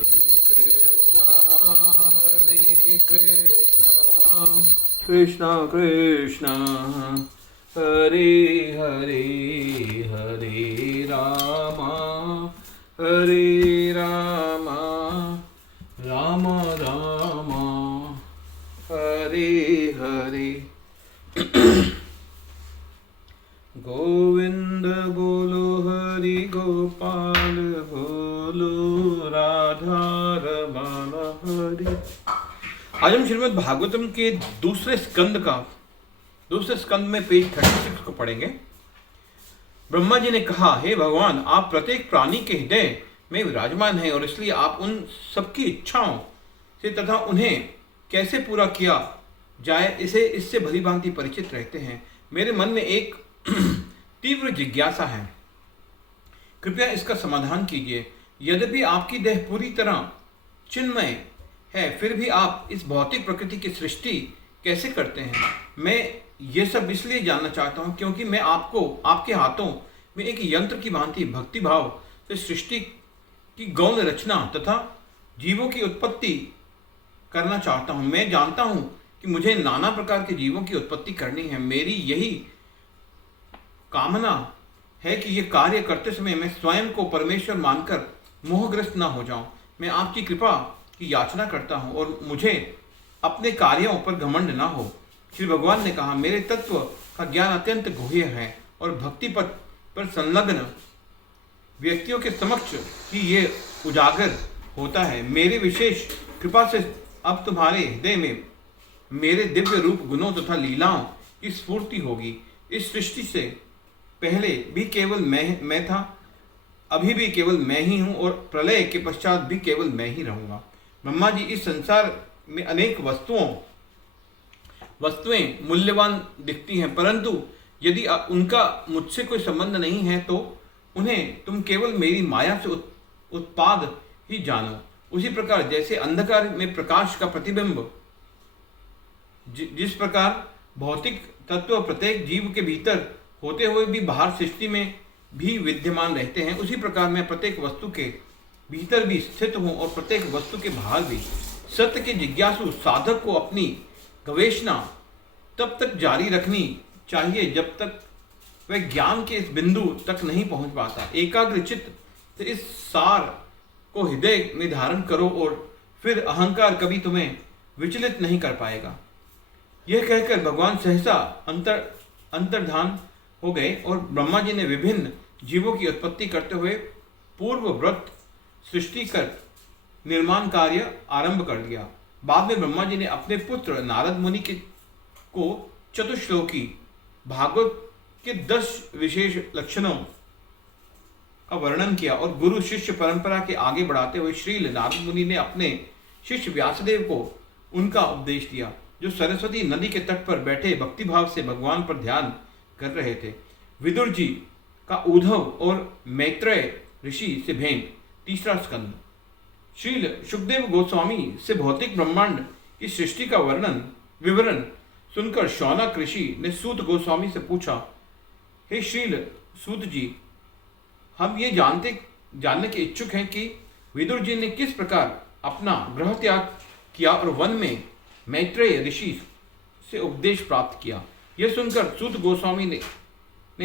कृष्णा कृष्णा हरे हरे हरे रामा राम राम हरे हरे। गोविंद बोलो हरि गोपाल बोलो राधा रमण हरि। आज हम श्रीमद् भागवतम के दूसरे स्कंद में पेज 36 को पढ़ेंगे। ब्रह्मा जी ने कहा, हे भगवान, आप प्रत्येक प्राणी के हृदय में विराजमान हैं और इसलिए आप उन सबकी इच्छाओं से तथा उन्हें कैसे पूरा किया जाए इससे भली भांति परिचित रहते हैं। मेरे मन में एक तीव्र जिज्ञासा है, कृपया इसका समाधान कीजिए। यद्यपि आपकी देह पूरी तरह चिन्मय है, फिर भी आप इस भौतिक प्रकृति की सृष्टि कैसे करते हैं? मैं ये सब इसलिए जानना चाहता हूँ क्योंकि मैं आपको आपके हाथों में एक यंत्र की भांति भक्ति भाव से सृष्टि की गौण रचना तथा जीवों की उत्पत्ति करना चाहता हूँ। मैं जानता हूँ कि मुझे नाना प्रकार के जीवों की उत्पत्ति करनी है। मेरी यही कामना है कि ये कार्य करते समय मैं स्वयं को परमेश्वर मानकर मोहग्रस्त न हो जाऊं। मैं आपकी कृपा की याचना करता हूं और मुझे अपने कार्यों पर घमंड न हो। श्री भगवान ने कहा, मेरे तत्व का ज्ञान अत्यंत गुह्य है और भक्ति पथ पर संलग्न व्यक्तियों के समक्ष ही ये उजागर होता है। मेरी विशेष कृपा से अब तुम्हारे हृदय में मेरे दिव्य रूप गुणों तथा लीलाओं की स्फूर्ति होगी। इस सृष्टि से पहले भी केवल मैं था, अभी भी केवल मैं ही हूँ और प्रलय के पश्चात भी केवल मैं ही रहूँगा। ब्रह्मा जी, इस संसार में अनेक वस्तुएं मूल्यवान दिखती हैं, परंतु यदि उनका मुझसे कोई संबंध नहीं है तो उन्हें तुम केवल मेरी माया से उत्पाद ही जानो। उसी प्रकार जैसे अंधकार में प्रकाश का प्रतिबिंब जिस प्रकार भौतिक तत्व प्रत्येक जीव के भीतर होते हुए भी बाहर सृष्टि में भी विद्यमान रहते हैं, उसी प्रकार मैं प्रत्येक वस्तु के भीतर भी स्थित हूँ और प्रत्येक वस्तु के बाहर भी। सत्य के जिज्ञासु साधक को अपनी गवेषणा तब तक जारी रखनी चाहिए जब तक वह ज्ञान के इस बिंदु तक नहीं पहुंच पाता। एकाग्र चित्त से इस सार को हृदय में धारण करो और फिर अहंकार कभी तुम्हें विचलित नहीं कर पाएगा। यह कहकर भगवान सहसा अंतर्धान हो गए और ब्रह्मा जी ने विभिन्न जीवों की उत्पत्ति करते हुए पूर्वव्रत सृष्टि कर निर्माण कार्य आरंभ कर दिया। बाद में ब्रह्मा जी ने अपने पुत्र नारद मुनि को चतुश्लोकी भागवत के 10 विशेष लक्षणों का वर्णन किया और गुरु शिष्य परंपरा के आगे बढ़ाते हुए श्रील नारद मुनि ने अपने शिष्य व्यासदेव को उनका उपदेश दिया, जो सरस्वती नदी के तट पर बैठे भक्तिभाव से भगवान पर ध्यान कर रहे थे। विदुर जी का उद्धव और मैत्रेय ऋषि से भेंट, तीसरा स्कंद। श्रील सुखदेव गोस्वामी से भौतिक ब्रह्मांड की सृष्टि का विवरण सुनकर शौनक ऋषि ने सूत गोस्वामी से पूछा, हे श्रील सूत जी, हम ये जानने के इच्छुक हैं कि विदुर जी ने किस प्रकार अपना गृह त्याग किया और वन में मैत्रेय ऋषि से उपदेश प्राप्त किया। यह सुनकर सूत गोस्वामी ने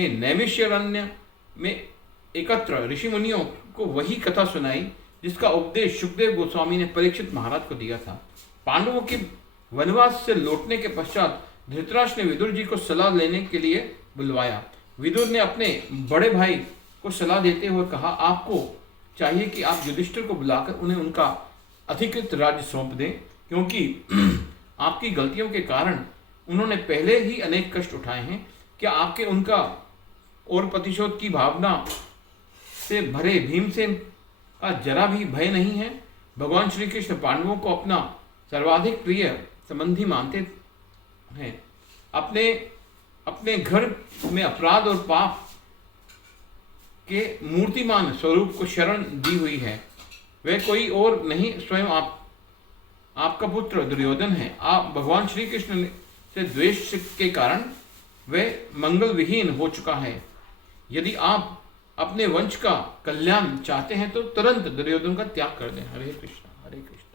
नैमिषारण्य में एकत्र ऋषि मुनियों को वही कथा सुनाई जिसका उपदेश सुखदेव गोस्वामी ने परीक्षित महाराज को दिया था। पांडवों के वनवास से लौटने के पश्चात धृतराष्ट्र ने विदुर जी को सलाह लेने के लिए बुलवाया। विदुर ने अपने बड़े भाई को सलाह देते हुए कहा, आपको चाहिए कि आप युधिष्ठिर को बुलाकर उन्हें उनका अधिकृत राज्य सौंप दें, क्योंकि आपकी गलतियों के कारण उन्होंने पहले ही अनेक कष्ट उठाए हैं। क्या आपके उनका और प्रतिशोध की भावना से भरे भीमसेन का जरा भी भय नहीं है? भगवान श्री कृष्ण पांडवों को अपना सर्वाधिक प्रिय संबंधी मानते हैं। अपने घर में अपराध और पाप के मूर्तिमान स्वरूप को शरण दी हुई है। वह कोई और नहीं, स्वयं आपका पुत्र दुर्योधन है। आप भगवान श्री कृष्ण से द्वेष के कारण वह मंगल विहीन हो चुका है। यदि आप अपने वंश का कल्याण चाहते हैं तो तुरंत दुर्योधन का त्याग कर दें। हरे कृष्ण हरे कृष्ण।